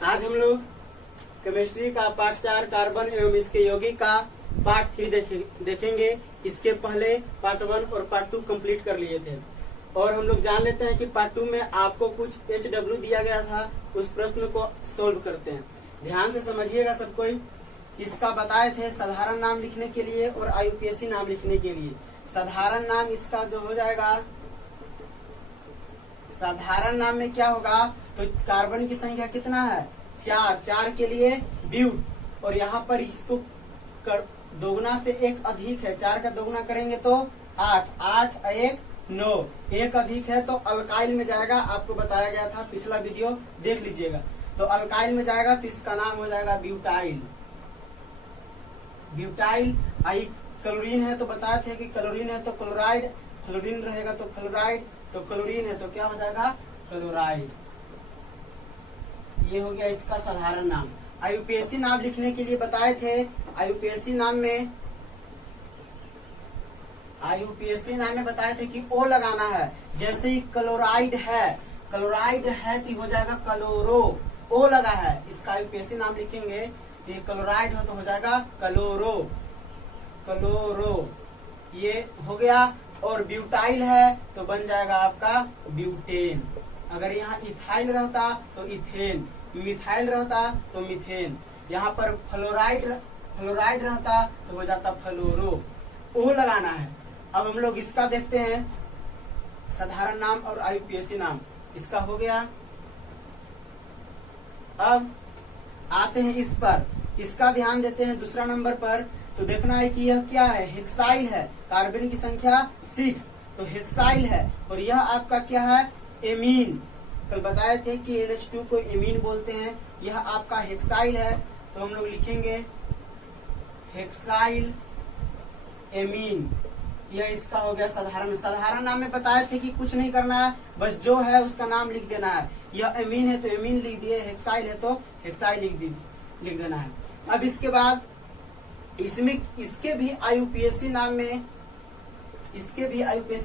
आज हम लोग केमिस्ट्री का पार्ट 4 कार्बन एवं इसके यौगिक का पार्ट 3 देखेंगे। इसके पहले पार्ट 1 और पार्ट 2 कंप्लीट कर लिए थे और हम लोग जान लेते हैं कि पार्ट 2 में आपको कुछ HW दिया गया था, उस प्रश्न को सोल्व करते हैं। ध्यान से समझिएगा सब कोई। इसका बताए थे साधारण नाम लिखने के लिए और IUPAC नाम लिखने के लिए। साधारण नाम इसका जो हो जाएगा, साधारण नाम में क्या होगा, तो कार्बन की संख्या कितना है 4 के लिए ब्यूट, और यहाँ पर इसको दोगुना से एक अधिक है, 4 का दोगुना करेंगे तो 8 1 9, एक अधिक है तो अल्काइल में जाएगा। आपको बताया गया था, पिछला वीडियो देख लीजिएगा। तो अल्काइल में जाएगा तो इसका नाम हो जाएगा ब्यूटाइल। ब्यूटाइल। आई क्लोरीन है तो बताए थे कि क्लोरीन है तो क्लोराइड, फ्लोरीन रहेगा तो फ्लोराइड, तो क्लोरीन है तो क्या हो जाएगा क्लोराइड। ये हो गया इसका साधारण नाम। IUPAC नाम लिखने के लिए बताए थे। IUPAC नाम में बताए थे कि O लगाना है। जैसे ही क्लोराइड है कि हो जाएगा क्लोरो, O लगा है, इसका IUPAC नाम लिखेंगे। ये क्लोराइड हो तो हो जाएगा क्लोरो, ये हो गया। और ब्यूटाइल है तो बन जाएगा आपका ब्यूटेन। अगर यहाँ इथाइल रहता तो इथेन, मिथाइल रहता तो मिथेन, यहाँ पर फ्लोराइड रहता तो हो जाता फ्लोरो। ओ लगाना है। अब हम लोग इसका देखते हैं, साधारण नाम और IUPAC नाम इसका हो गया। अब आते हैं इस पर, इसका ध्यान देते हैं दूसरा नंबर पर। तो देखना है कि यह क्या है, हेक्साइल है। कार्बन की संख्या 6 तो हेक्साइल है। और यह आपका क्या है, एमीन। कल बताए थे कि NH2 को एमीन बोलते हैं। यह आपका हेक्साइल है तो हम लोग लिखेंगे हेक्साइल एमीन। यह इसका हो गया साधारण। साधारण नाम में बताए थे कि कुछ नहीं करना है, बस जो है उसका नाम लिख देना है। यह एमीन है तो एमीन लिख दिए, हेक्साइल है तो हेक्साइल लिख देना है। अब इसके बाद इसमें इसके भी IUPAC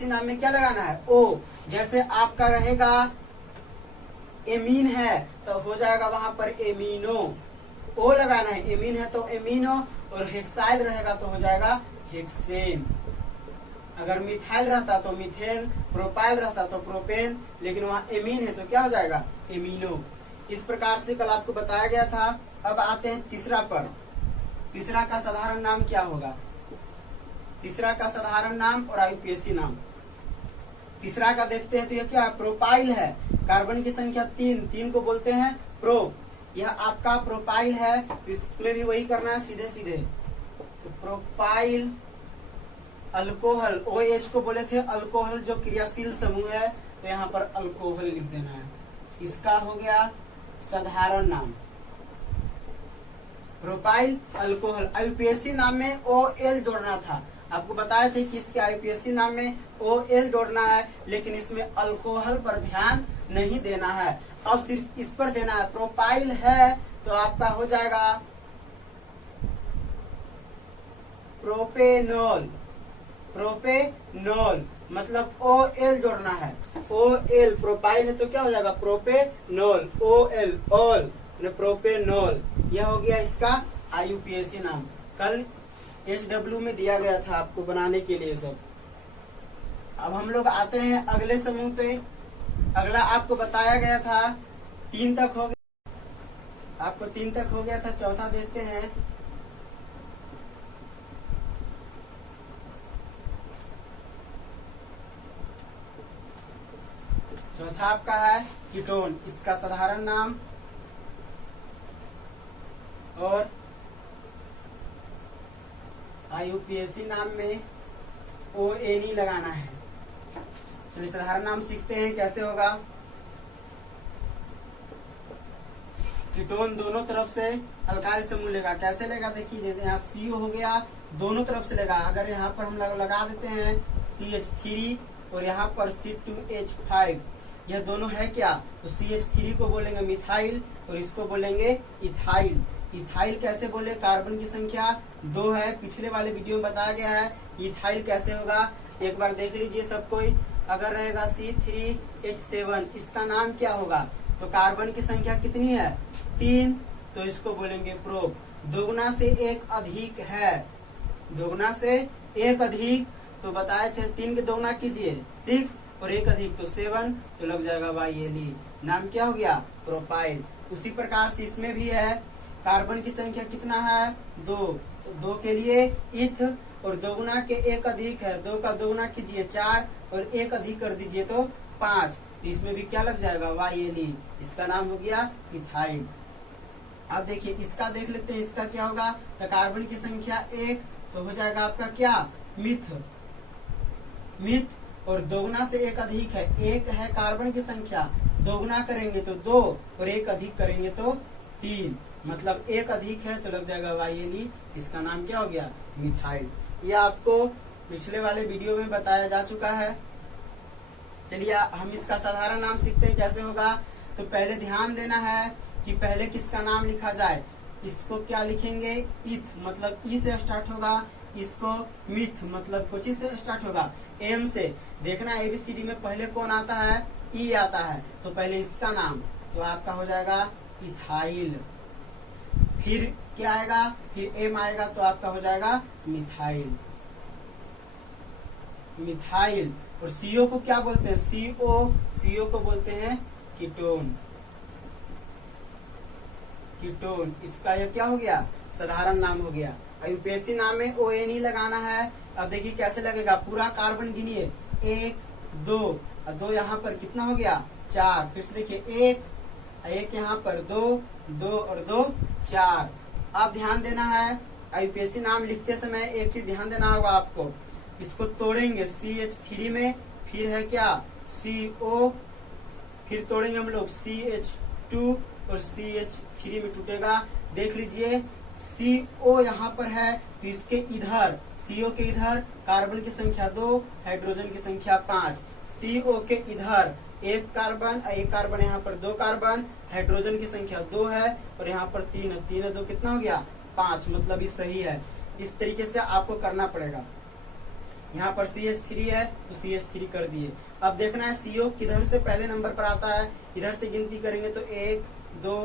नाम में क्या लगाना है, O। जैसे आपका रहेगा एमीन है तो हो जाएगा वहां पर एमीनो, O लगाना है। एमीन है तो एमीनो, और हेक्साइल रहेगा तो हो जाएगा हेक्सेन। अगर मिथाइल रहता तो मिथेन, प्रोपाइल रहता तो प्रोपेन, लेकिन वहाँ एमीन है तो क्या हो जाएगा एमीनो। इस प्रकार से कल आपको बताया गया था। अब आते हैं तीसरा पर। तीसरा का साधारण नाम क्या होगा, तीसरा का साधारण नाम और IUPAC नाम। तीसरा का देखते हैं तो यह क्या है, प्रोपाइल है। कार्बन की संख्या 3 को बोलते हैं प्रो। यह आपका प्रोपाइल है, इसमें भी वही करना है सीधे। तो प्रोपाइल अल्कोहल, OH को बोले थे अल्कोहल, जो क्रियाशील समूह है, तो यहाँ पर अल्कोहल लिख देना है। इसका हो गया साधारण नाम प्रोपाइल अल्कोहल। IUPAC नाम में OL जोड़ना था। आपको बताए थे कि इसके IUPAC नाम में OL जोड़ना है, लेकिन इसमें अल्कोहल पर ध्यान नहीं देना है। अब सिर्फ इस पर देना है। प्रोपाइल है तो आपका हो जाएगा प्रोपेनॉल, मतलब OL जोड़ना है। OL प्रोपाइल है तो क्या हो जाएगा प्रोपेनॉल, OL ऑल, प्रोपेनॉल। यह हो गया इसका IUPAC नाम। कल HW में दिया गया था आपको बनाने के लिए सब। अब हम लोग आते हैं अगले समूह पे। अगला आपको बताया गया था 3 तक हो गया, आपको 3 तक हो गया था। चौथा देखते हैं। चौथा आपका है कीटोन। इसका साधारण नाम और IUPAC नाम में ONE लगाना है। चलिए साधारण नाम सीखते हैं कैसे होगा। कीटोन दोनों तरफ से अल्काइल समूह लेगा। कैसे लेगा देखिए, जैसे यहाँ CO हो गया, दोनों तरफ से लेगा। अगर यहाँ पर हम लगा देते हैं CH3 और यहाँ पर C2H5, यह दोनों है क्या, तो CH3 को बोलेंगे मिथाइल और इसको बोलेंगे इथाइल। इथाइल कैसे बोले, कार्बन की संख्या 2 है, पिछले वाले वीडियो में बताया गया है। इथाइल कैसे होगा एक बार देख लीजिए सब कोई। अगर रहेगा C3H7, इसका नाम क्या होगा, तो कार्बन की संख्या कितनी है 3, तो इसको बोलेंगे प्रोब। दोगुना से एक अधिक है, दोगुना से एक अधिक, तो बताए थे 3 के दोगुना कीजिए 6 और एक अधिक तो 7, तो लग जाएगा YLE। नाम क्या हो गया प्रोपाइल। उसी प्रकार से इसमें भी है, कार्बन की संख्या कितना है 2, तो 2 के लिए इथ, और दोगुना के एक अधिक है, 2 का दोगुना कीजिए 4 और एक अधिक कर दीजिए तो 5, तो इसमें भी क्या लग जाएगा YLE। इसका नाम हो गया इथाइल। अब देखिए इसका देख लेते हैं, इसका क्या होगा, तो कार्बन की संख्या 1, तो हो जाएगा आपका क्या मिथ, मिथ, और दोगुना से एक अधिक है, 1 है कार्बन की संख्या, दोगुना करेंगे तो 2 और एक अधिक करेंगे तो 3, मतलब एक अधिक है तो लग जाएगा YLE। इसका नाम क्या हो गया मिथाइल। यह आपको पिछले वाले वीडियो में बताया जा चुका है। चलिए हम इसका साधारण नाम सीखते हैं कैसे होगा। तो पहले ध्यान देना है कि पहले किसका नाम लिखा जाए। इसको क्या लिखेंगे इथ, मतलब ई से स्टार्ट होगा, इसको मिथ मतलब कोची से स्टार्ट होगा एम से। देखना ABCD में पहले कौन आता है ई आता है, तो पहले इसका नाम, तो आपका हो जाएगा इथाइल। फिर क्या आएगा, फिर एम आएगा तो आपका हो जाएगा मिथाइल, मिथाइल। और CO को क्या बोलते हैं CO को बोलते हैं कीटोन, कीटोन। इसका यह क्या हो गया साधारण नाम हो गया। यूपीएससी नाम में ONE लगाना है। अब देखिए कैसे लगेगा, पूरा कार्बन गिनिए 1 2 और 2 यहाँ पर कितना हो गया 4, फिर से देखिए 1 यहाँ पर 2 2 और 2 4। अब ध्यान देना है, यूपीएससी नाम लिखते समय एक चीज ध्यान देना होगा आपको, इसको तोड़ेंगे CH3 में, फिर है क्या CO, फिर तोड़ेंगे हम लोग CH2 और CH3 में टूटेगा। देख लीजिए CO यहाँ पर है तो इसके इधर, CO के इधर कार्बन की संख्या 2, हाइड्रोजन की संख्या 5, CO के इधर एक कार्बन यहाँ पर 2 कार्बन, हाइड्रोजन की संख्या 2 है और यहाँ पर 3 है, 3 2 कितना हो गया 5, मतलब ये सही है। इस तरीके से आपको करना पड़ेगा। यहाँ पर CH3 है तो CH3 कर दिए। अब देखना है CO किधर से पहले नंबर पर आता है, इधर से गिनती करेंगे तो 1 2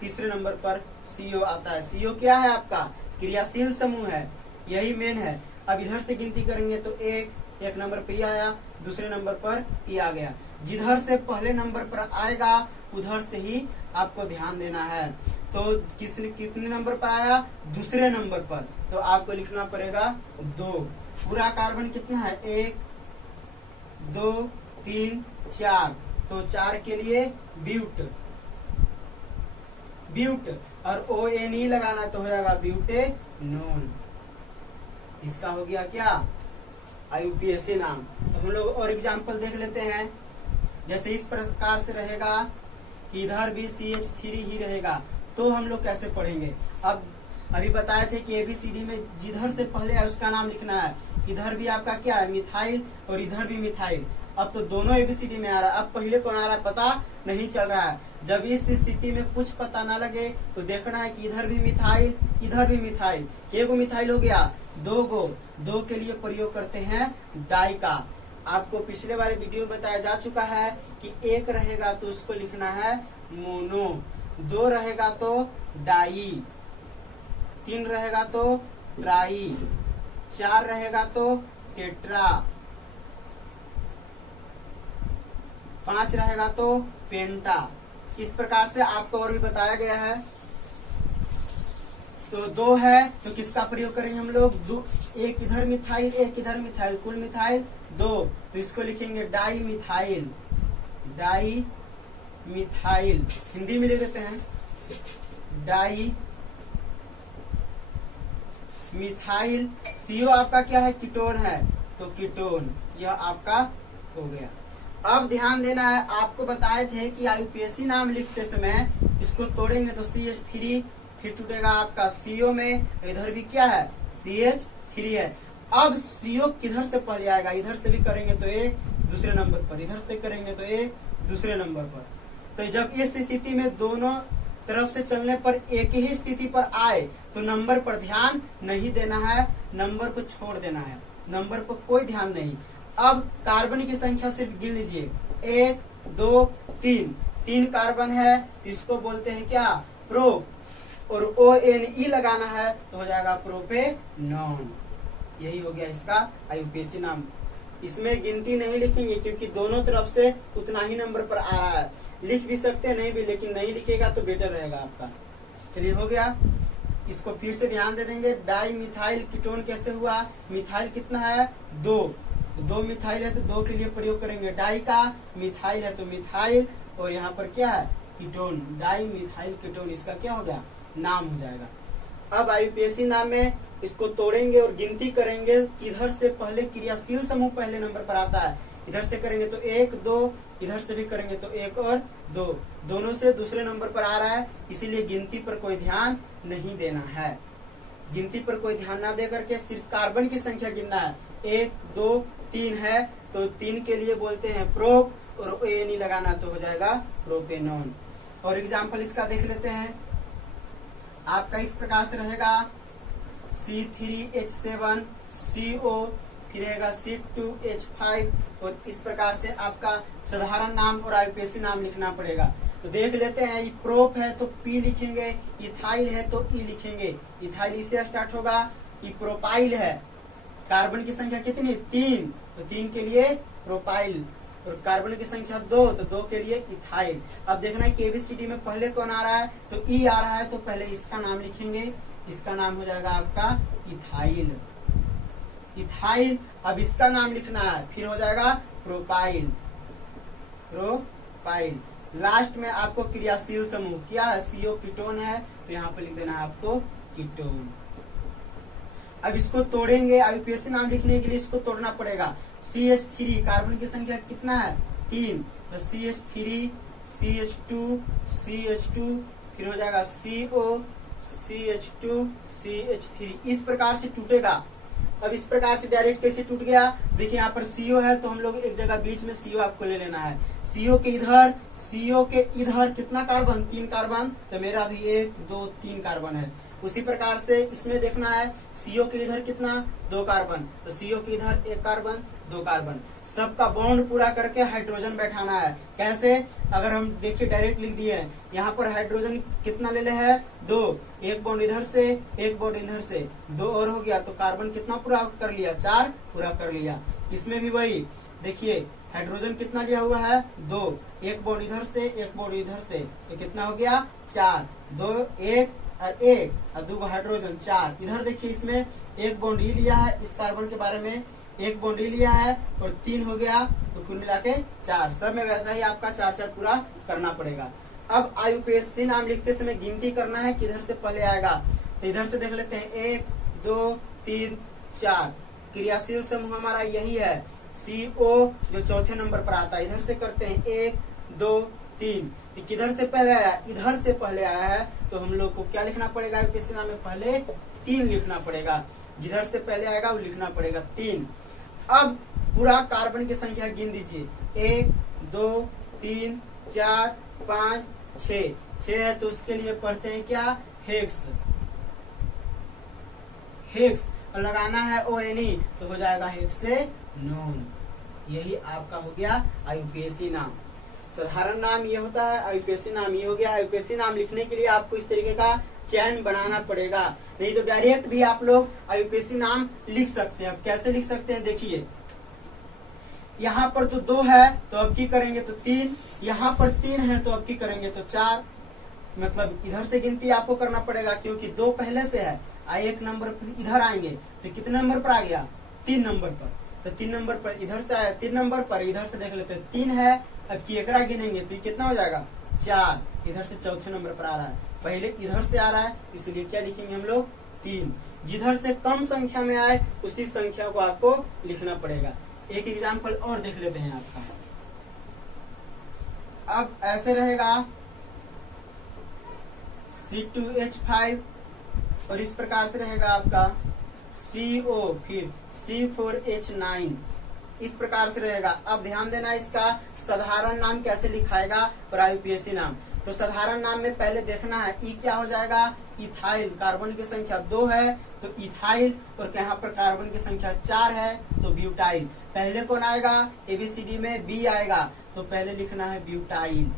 तीसरे नंबर पर CO आता है। CO क्या है आपका क्रियाशील समूह है, यही मेन है। अब इधर से गिनती करेंगे तो एक नंबर पे आया, दूसरे नंबर पर ई आ गया। जिधर से पहले नंबर पर आएगा उधर से ही आपको ध्यान देना है। तो कितने नंबर पर आया दूसरे नंबर पर, तो आपको लिखना पड़ेगा 2। पूरा कार्बन कितना है 1 2 3 4, तो 4 के लिए ब्यूट, ब्यूट और ONE लगाना तो हो जाएगा ब्यूटेनोन। इसका हो गया क्या यूपीएससी नाम। तो हम लोग और एग्जांपल देख लेते हैं। जैसे इस प्रकार से रहेगा कि इधर भी CH3 ही रहेगा, तो हम लोग कैसे पढ़ेंगे। अब अभी बताए थे कि ABCD में जिधर से पहले है उसका नाम लिखना है। इधर भी आपका क्या है मिथाइल और इधर भी मिथाइल। अब तो दोनों ABCD में आ रहा है, अब पहले कौन आ रहा है पता नहीं चल रहा है। जब इस स्थिति में कुछ पता ना लगे तो देखना है कि इधर भी मिथाइल इधर भी मिथाइल, एक मिथाइल हो गया 2 गो, 2 के लिए प्रयोग करते हैं डाई का। आपको पिछले वाले वीडियो में बताया जा चुका है कि 1 रहेगा तो उसको लिखना है मोनो, 2 रहेगा तो डाई, 3 रहेगा तो ट्राई, 4 रहेगा तो टेट्रा, 5 रहेगा तो पेंटा। इस प्रकार से आपको और भी बताया गया है। तो 2 है तो किसका प्रयोग करेंगे हम लोग, एक इधर मिथाइल एक इधर मिथाइल, कुल मिथाइल 2, तो इसको लिखेंगे di methyl, di methyl, Hindi में लिख देते हैं डाई मिथाइल। CO आपका क्या है कीटोन है, तो कीटोन यह आपका हो गया। अब ध्यान देना है, आपको बताए थे कि यूपीएससी नाम लिखते समय इसको तोड़ेंगे तो CH3, फिर टूटेगा आपका CO में, इधर भी क्या है CH3 है। अब CO किधर से पहले आएगा, इधर से भी करेंगे तो 1 दूसरे नंबर पर, इधर से करेंगे तो 1 दूसरे नंबर पर। तो जब इस स्थिति में दोनों तरफ से चलने पर एक ही स्थिति पर आए तो नंबर पर ध्यान नहीं देना है, नंबर को छोड़ देना है, नंबर पर कोई ध्यान नहीं। अब कार्बन की संख्या सिर्फ गिन लीजिए 1 2 3, 3 कार्बन है तो इसको बोलते हैं क्या, प्रोप। और ONE लगाना है तो हो जाएगा प्रोपेनॉन। यही हो गया इसका IUPAC नाम। इसमें गिनती नहीं लिखेंगे क्योंकि दोनों तरफ से उतना ही नंबर पर आ रहा है। लिख भी सकते हैं नहीं भी, लेकिन नहीं लिखेगा तो बेटर रहेगा आपका। चलिए हो गया। इसको फिर से ध्यान दे देंगे। डाई मिथाइल कीटोन कैसे हुआ, मिथाइल कितना है 2, 2 मिथाइल है तो 2 के लिए प्रयोग करेंगे डाई का, मिथाइल है तो मिथाइल, और यहाँ पर क्या है कीटोन, डाई मिथाइल कीटोन, इसका क्या हो गया नाम हो जाएगा। अब IUPAC नाम में इसको तोड़ेंगे और गिनती करेंगे। इधर से पहले क्रियाशील समूह पहले नंबर पर आता है, इधर से करेंगे तो 1 2, इधर से भी करेंगे तो 1 और 2, दोनों से दूसरे नंबर पर आ रहा है, इसीलिए गिनती पर कोई ध्यान नहीं देना है। गिनती पर कोई ध्यान ना दे करके सिर्फ कार्बन की संख्या गिनना है। 1 2 3 है तो 3 के लिए बोलते हैं प्रोप, और ONE लगाना तो हो जाएगा प्रोपेनॉन। और एग्जाम्पल इसका देख लेते हैं। आपका इस प्रकार से रहेगा C3H7 CO, फिर रहेगा C2H5, और इस प्रकार से आपका साधारण नाम और IUPAC नाम लिखना पड़ेगा। तो देख लेते हैं। ये प्रोप है तो P लिखेंगे, इथाइल है तो E लिखेंगे। इथाइल इससे स्टार्ट होगा। ये प्रोपाइल है, कार्बन की संख्या कितनी 3, तो 3 के लिए प्रोपाइल, और कार्बन की संख्या 2 तो 2 के लिए इथाइल। अब देखना है कि ABCD में पहले कौन आ रहा है, तो E आ रहा है तो पहले इसका नाम लिखेंगे। इसका नाम हो जाएगा आपका इथाइल, इथाइल। अब इसका नाम लिखना है, फिर हो जाएगा प्रोपाइल, प्रोपाइल। लास्ट में आपको क्रियाशील समूह क्या है, CO कीटोन है तो यहाँ पर लिख देना है आपको कीटोन। अब इसको तोड़ेंगे। IUPAC नाम लिखने के लिए इसको तोड़ना पड़ेगा। CH3 कार्बन की संख्या कितना है 3, तो CH3 CH2 CH2, फिर हो जाएगा CO CH2 CH3, इस प्रकार से टूटेगा। अब इस प्रकार से डायरेक्ट कैसे टूट गया, देखिए यहाँ पर CO है तो हम लोग एक जगह बीच में CO आपको ले लेना है। CO के इधर कितना कार्बन 3 कार्बन, तो मेरा भी 1 2 3 कार्बन है। उसी प्रकार से इसमें देखना है CO के इधर कितना 2 कार्बन, तो CO के इधर 1 कार्बन 2 कार्बन, सबका बॉन्ड पूरा करके हाइड्रोजन बैठाना है। कैसे, अगर हम देखिए डायरेक्ट लिख दिए हैं, यहाँ पर हाइड्रोजन कितना ले ले है 2, 1 बॉन्ड इधर से 1 बॉन्ड इधर से 2 और हो गया, तो कार्बन कितना पूरा कर लिया 4 पूरा कर लिया। इसमें भी वही देखिए हाइड्रोजन कितना लिया हुआ है 2, 1 बॉन्ड इधर से 1 बॉन्ड इधर से, तो कितना हो गया 4, 2 1 और 1 और 2 हाइड्रोजन 4। इधर देखिए इसमें 1 बॉन्ड ही लिया है, इस कार्बन के बारे में 1 बॉन्ड ही लिया है और 3 हो गया, तो कुल मिला के 4। सब में वैसा ही आपका 4 पूरा करना पड़ेगा। अब IUPAC नाम लिखते समय गिनती करना है किधर से पहले आएगा, तो इधर से देख लेते हैं 1 2 3 4। क्रियाशील समूह हमारा यही है CO जो चौथे नंबर पर आता है। इधर से करते हैं 1 2 3, किधर से पहले आया, इधर से पहले आया है, तो हम लोग को क्या लिखना पड़ेगा, IUPAC नाम में पहले 3 लिखना पड़ेगा। जिधर से पहले आएगा वो लिखना पड़ेगा 3। अब पूरा कार्बन की संख्या गिन दीजिए 1 2 3 4 5 6 है, तो उसके लिए पढ़ते हैं क्या हेक्स, हेक्स, और लगाना है ONE तो हो जाएगा हेक्सेनोन। यही आपका हो गया IUPAC नाम। साधारण नाम ये होता है, IUPAC नाम ये हो गया। IUPAC नाम लिखने के लिए आपको इस तरीके का चयन बनाना पड़ेगा, नहीं तो डायरेक्ट भी आप लोग IUPAC नाम लिख सकते हैं। अब कैसे लिख सकते हैं देखिए, यहाँ पर तो 2 है तो अब की करेंगे तो 3, यहाँ पर 3 है तो अब की करेंगे तो 4। मतलब इधर से गिनती आपको करना पड़ेगा क्योंकि 2 पहले से है, 1 नंबर इधर आएंगे तो कितने नंबर पर आ गया 3 नंबर पर, तो 3 नंबर पर इधर से आया 3 नंबर पर, इधर से देख लेते हैं 3 है, अब की एकरा गिनेंगे तो ये कितना हो जाएगा 4, इधर से चौथे नंबर पर आ रहा है, पहले इधर से आ रहा है इसलिए क्या लिखेंगे हम लोग 3। जिधर से कम संख्या में आए उसी संख्या को आपको लिखना पड़ेगा। एक एग्जाम्पल और देख लेते हैं आपका। अब ऐसे रहेगा C2H5 और इस प्रकार से रहेगा आपका CO, फिर C4H9, इस प्रकार से रहेगा। अब ध्यान देना इसका साधारण नाम कैसे लिखाएगा और IUPAC नाम। तो साधारण नाम में पहले देखना है ई क्या हो जाएगा इथाइल, कार्बन की संख्या 2 है तो इथाइल, और यहाँ पर कार्बन की संख्या 4 है तो ब्यूटाइल। पहले कौन आएगा ABCD में B आएगा, तो पहले लिखना है ब्यूटाइल,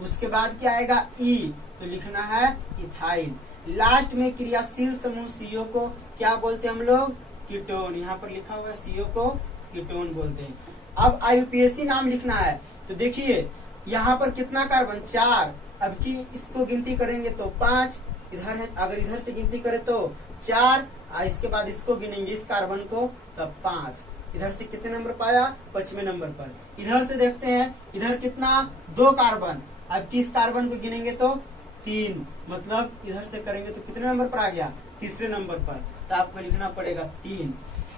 उसके बाद क्या आएगा ई, तो लिखना है इथाइल। लास्ट में क्रियाशील समूह CO को क्या बोलते हैं हम लोग? कीटोन। यहाँ पर लिखा हुआ है CO को कीटोन बोलते हैं। अब IUPAC नाम लिखना है, तो देखिए यहाँ पर कितना कार्बन? 4। अब की इसको गिनती करेंगे तो 5 इधर है, अगर इधर से गिनती करें तो 4, इसके बाद इसको गिनेंगे इस कार्बन को तब 5। इधर से कितने नंबर पाया? 5वें नंबर पर। इधर से देखते हैं, इधर कितना? 2 कार्बन। अब किस कार्बन को गिनेंगे तो 3, मतलब इधर से करेंगे तो कितने नंबर पर आ गया? 3रे नंबर पर। तो आपको लिखना पड़ेगा 3।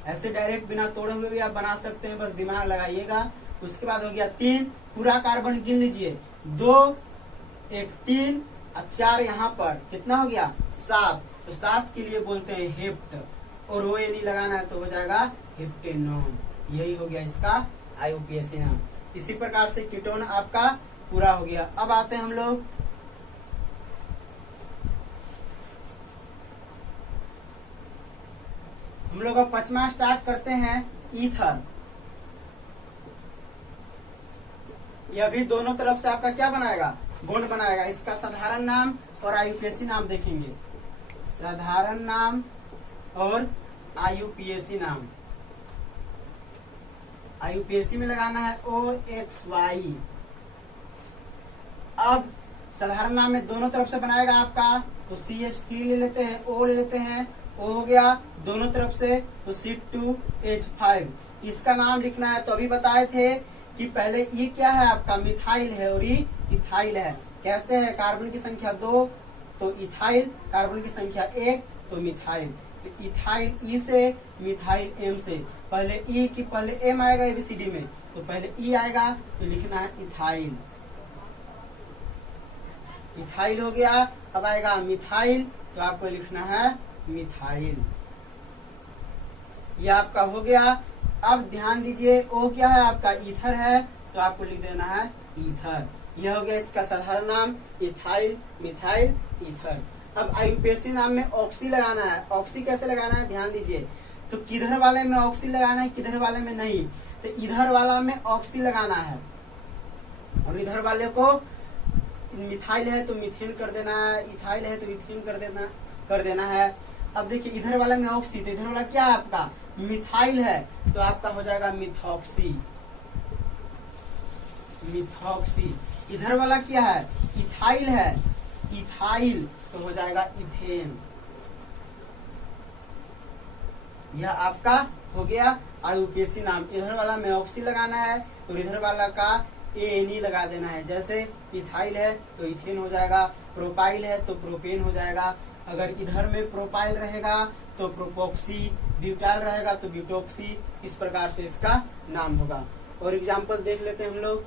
ऐसे डायरेक्ट बिना तोड़े हुए भी आप बना सकते हैं, बस दिमाग लगाइएगा। उसके बाद हो गया 3, पूरा कार्बन गिन लीजिए। 2, 1, 3 और 4 यहाँ पर कितना हो गया? 7। तो 7 के लिए बोलते हैं हेप्ट, और वो नहीं लगाना है तो हो जाएगा हेप्टेनोन। यही हो गया इसका IUPAC नाम। इसी प्रकार से कीटोन आपका पूरा हो गया। अब आते हैं हम लोग अब 5वां स्टार्ट करते हैं, ईथर। यह भी दोनों तरफ से आपका क्या बनाएगा? बॉन्ड बनाएगा। इसका साधारण नाम और IUPAC नाम देखेंगे। साधारण नाम और IUPAC नाम। IUPAC में लगाना है OXY। अब साधारण नाम में दोनों तरफ से बनाएगा आपका, तो CH3 ले लेते हैं, O ले लेते हैं, O हो गया दोनों तरफ से, तो C2H5। इसका नाम लिखना है, तो अभी बताए थे कि पहले ई क्या है आपका? मिथाइल है, और ई इथाइल है। कैसे है? कार्बन की संख्या 2 तो इथाइल, कार्बन की संख्या 1 तो मिथाइल। तो इथाइल ई से, मिथाइल एम से। पहले ई की पहले एम आएगा ABCD में, तो पहले ई आएगा, तो लिखना है इथाइल। इथाइल हो गया। अब आएगा मिथाइल, तो आपको लिखना है मिथाइल। ये आपका हो गया। अब ध्यान दीजिए, ओ क्या है आपका? ईथर है, तो आपको लिख देना है ईथर। यह हो गया इसका साधारण नाम, इथाइल, मिथाइल, ईथर। अब IUPAC नाम में ऑक्सी लगाना है। ऑक्सी कैसे लगाना है? ध्यान दीजिए, तो किधर वाले में ऑक्सी लगाना है, किधर वाले में नहीं। तो इधर वाला में ऑक्सी लगाना है, और इधर वाले को मिथाइल है तो मिथेन कर देना है, इथाइल है तो इथेन कर देना है। अब देखिए इधर वाला में ऑक्सी, तो इधर वाला क्या है आपका? मिथाइल है, तो आपका हो जाएगा मिथॉक्सी। मिथॉक्सी। इधर वाला क्या है? इथाइल है, इथाइल, तो हो जाएगा इथेन। यह आपका हो गया IUPAC नाम। इधर वाला में ऑक्सी लगाना है, और इधर वाला का ANE लगा देना है। जैसे इथाइल है तो इथेन हो जाएगा, प्रोपाइल है तो प्रोपेन हो जाएगा। अगर इधर में प्रोपाइल रहेगा तो प्रोपोक्सी, ब्यूटाइल रहेगा तो ब्यूटोक्सी। इस प्रकार से इसका नाम होगा। और एग्जाम्पल देख लेते हैं हम लोग।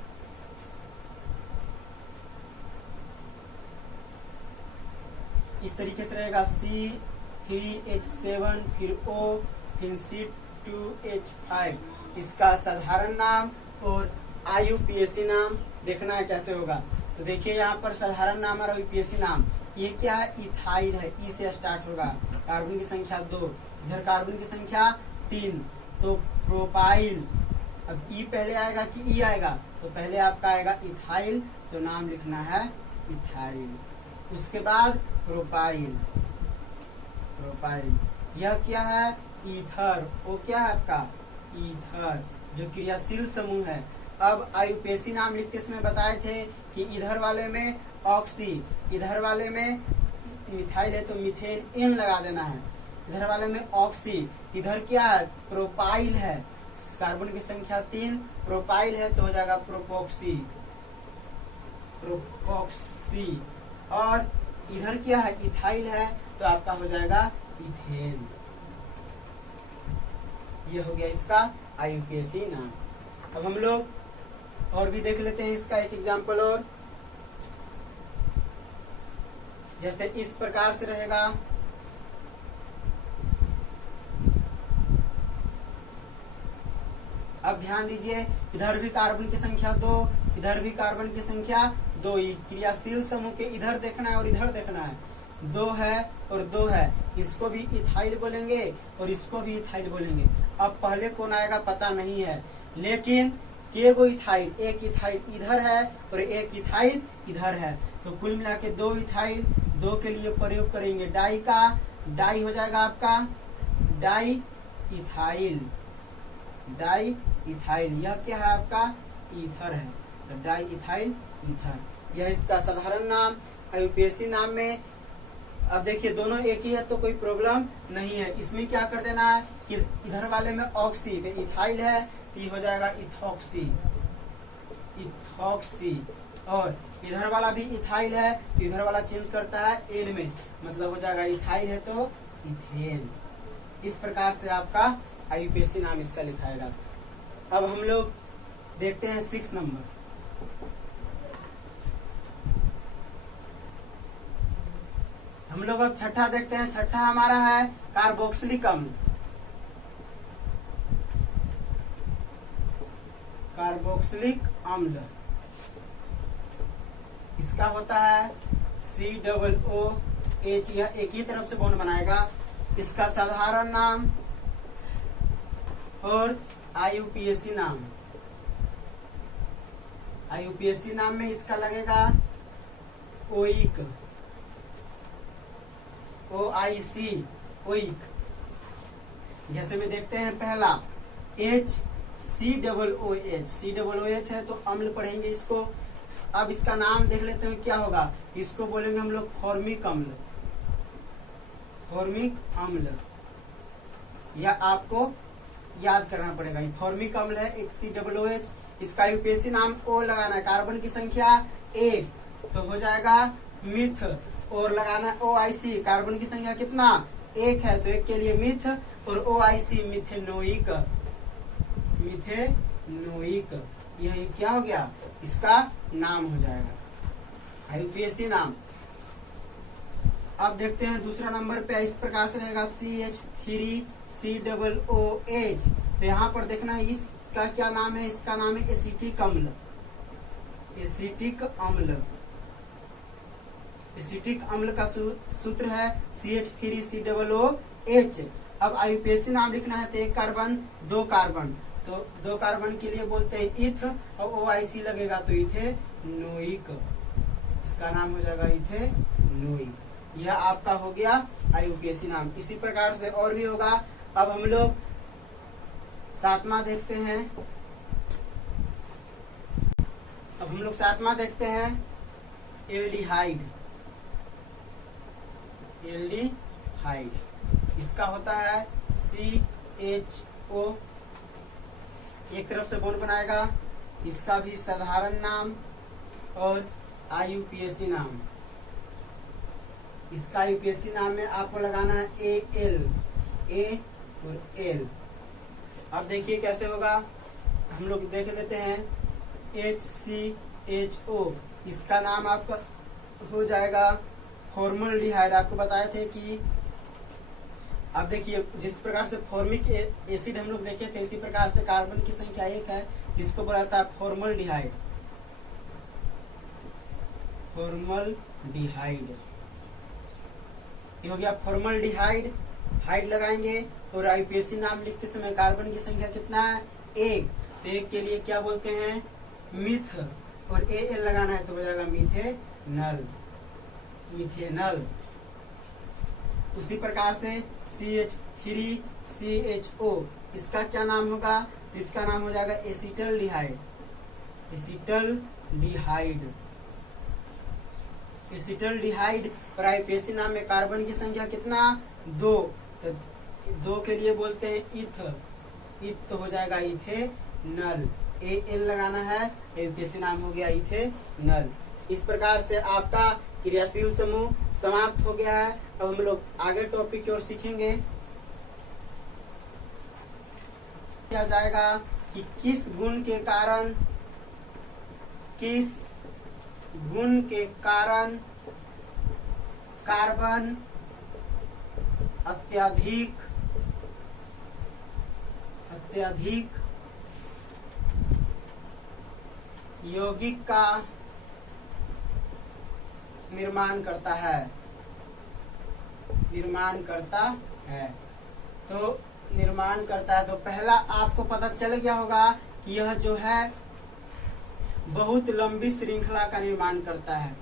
इस तरीके से रहेगा C3H7, फिर O, फिर C2H5। इसका साधारण नाम और IUPAC नाम देखना है कैसे होगा। तो देखिए यहाँ पर साधारण नाम और IUPAC नाम। ये क्या है? इथाइल है, ई से स्टार्ट होगा। कार्बन की संख्या 2, इधर कार्बन की संख्या 3, तो प्रोपाइल। अब ई पहले आएगा कि ई आएगा? तो पहले आपका आएगा इथाइल, तो नाम लिखना है इथाइल। उसके बाद प्रोपाइल। प्रोपाइल यह क्या है? ईथर। वो क्या है आपका? ईथर, जो क्रियाशील समूह है। अब IUPAC नाम लिख के इसमें बताए थे कि इधर वाले में ऑक्सी, इधर वाले में मिथाइल है तो मिथेन इन लगा देना है। इधर वाले में ऑक्सी, इधर क्या है? प्रोपाइल है, कार्बन की संख्या 3, प्रोपाइल है तो हो जाएगा प्रोपोक्सी। प्रोपोक्सी। और इधर क्या है? इथाइल है तो आपका हो जाएगा इथेन। ये हो गया इसका IUPAC नाम। अब हम लोग और भी देख लेते हैं इसका एक एग्जाम्पल और। जैसे इस प्रकार से रहेगा, अब ध्यान दीजिए, इधर भी कार्बन की संख्या 2, इधर भी कार्बन की संख्या 2। क्रियाशील समूह के इधर देखना है और इधर देखना है। 2 है और 2 है, इसको भी इथाइल बोलेंगे और इसको भी इथाइल बोलेंगे। अब पहले कौन आएगा पता नहीं है, लेकिन केगो इथाइल, एक इथाइल इधर है और एक इथाइल इधर है, तो कुल मिला के 2 इथाइल, 2 के लिए प्रयोग करेंगे डाई का, डाई हो जाएगा आपका डाई इथाइल, डाई इथाइल। यह क्या है आपका ईथर है, तो डाई इथाइल ईथर, यह इसका साधारण नाम। यूपीएससी नाम में अब देखिए दोनों एक ही है तो कोई प्रॉब्लम नहीं है। इसमें क्या कर देना है कि इधर वाले में ऑक्सी, तो इथाइल है तो ये हो जाएगा इथॉक्सी, इथॉक्सी, और इधर वाला भी इथाइल है तो इधर वाला चेंज करता है एन में, मतलब हो जाएगा इथाइल है तो इथेन। इस प्रकार से आपका आईयूपीएससी नाम इसका लिखाएगा। अब हम लोग देखते हैं 6 नंबर। हम लोग अब छठा देखते हैं। छठा हमारा है कार्बोक्सिलिक अम्ल, कार्बोक्सिलिक अम्ल। इसका होता है COOH, यह एक ही तरफ से बॉन्ड बनाएगा। इसका साधारण नाम और आईयूपीएससी नाम, आईयूपीएससी नाम में इसका लगेगा ओइक, OIC, ओइक। जैसे में देखते हैं पहला COOH, COOH है तो अम्ल पढ़ेंगे इसको। अब इसका नाम देख लेते हैं क्या होगा, इसको बोलेंगे हम लोग फॉर्मिक अम्ल, फॉर्मिक अम्ल। यह आपको याद करना पड़ेगा, ये फॉर्मिक अम्ल है HCOOH। इसका यूपीएससी नाम O लगाना है, कार्बन की संख्या 1 तो हो जाएगा मिथ, और लगाना OIC, कार्बन की संख्या कितना 1 है तो 1 के लिए मिथ, और OIC मिथेनोइक, मिथेनोइक। यह क्या हो गया, इसका नाम हो जाएगा यूपीएससी नाम। अब देखते हैं दूसरा नंबर पे, इस प्रकार से रहेगा CH3COOH। तो यहाँ पर देखना है इसका क्या नाम है, इसका नाम है एसिटिक अम्ल, एसिटिक अम्ल। एसिटिक अम्ल का सूत्र है CH3COOH। अब आईयूपीएससी नाम लिखना है तो 1 कार्बन 2 कार्बन, तो 2 कार्बन के लिए बोलते हैं इथ, और OIC लगेगा तो इथेनोइक, इसका नाम हो जाएगा इथेनोइक। यह आपका हो गया आईयूपीएससी नाम। इसी प्रकार से और भी होगा। अब हम लोग 7वां देखते हैं। अब हम लोग 7वां देखते हैं एल्डिहाइड, एल्डिहाइड। इसका होता है CHO, एक तरफ से बॉन्ड बनाएगा। इसका भी साधारण नाम और आईयूपीएससी नाम। इसका यूपीएससी नाम में आपको लगाना है AL, A और L। अब देखिए कैसे होगा, हम लोग देख लेते हैं HCHO। इसका नाम आपका हो जाएगा फॉर्मल्डिहाइड। आपको बताए थे कि अब देखिए जिस प्रकार से फॉर्मिक एसिड हम लोग देखे थे, इसी प्रकार से कार्बन की संख्या 1 है, इसको बोला जाता है फॉर्मल्डिहाइड, फॉर्मल्डिहाइड। ये हो गया फॉर्मल्डिहाइड, हाइड लगाएंगे। और आईयूपीएससी नाम लिखते समय कार्बन की संख्या कितना है 1, तो 1 के लिए क्या बोलते हैं मिथ, और AL लगाना है तो हो जाएगा मिथेनल, मिथेनल। उसी प्रकार से CH3CHO, इसका क्या नाम होगा, तो इसका नाम हो जाएगा एसिटल्डिहाइड, एसिटल्डिहाइड, एसिटल्डिहाइड। और आईयूपीएससी नाम में कार्बन की संख्या कितना 2, तो 2 के लिए बोलते हैं इथ, इथ तो हो जाएगा इथेनल, AL लगाना है, आईयूपीएससी नाम हो गया इथेनल। इस प्रकार से आपका क्रियाशील समूह समाप्त हो गया है। अब हम लोग आगे टॉपिक की ओर सीखेंगे। क्या जाएगा कि किस गुण के कारण, किस गुण के कारण कार्बन अत्यधिक यौगिक का निर्माण करता है, निर्माण करता है। तो निर्माण करता है, तो पहला आपको पता चल गया होगा यह जो है बहुत लंबी श्रृंखला का निर्माण करता है।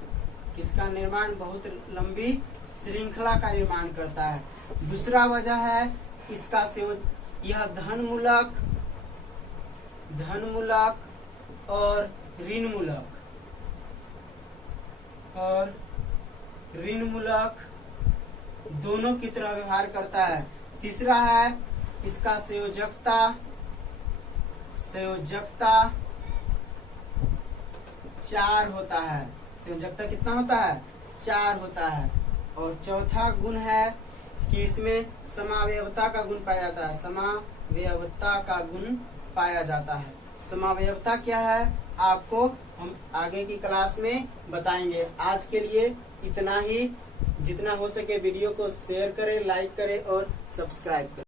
इसका निर्माण बहुत लंबी श्रृंखला का निर्माण करता है। दूसरा वजह है इसका यह धनमूलक और ऋणमूलक दोनों की तरह व्यवहार करता है। तीसरा है इसका संयोजकता 4 होता है। संयोजकता कितना होता है? 4 होता है। और चौथा गुण है कि इसमें समावयवता का गुण पाया जाता है। समावयवता का गुण पाया जाता है। समावयवता क्या है आपको हम आगे की क्लास में बताएंगे। आज के लिए इतना ही। जितना हो सके वीडियो को शेयर करें, लाइक करें और सब्सक्राइब करें।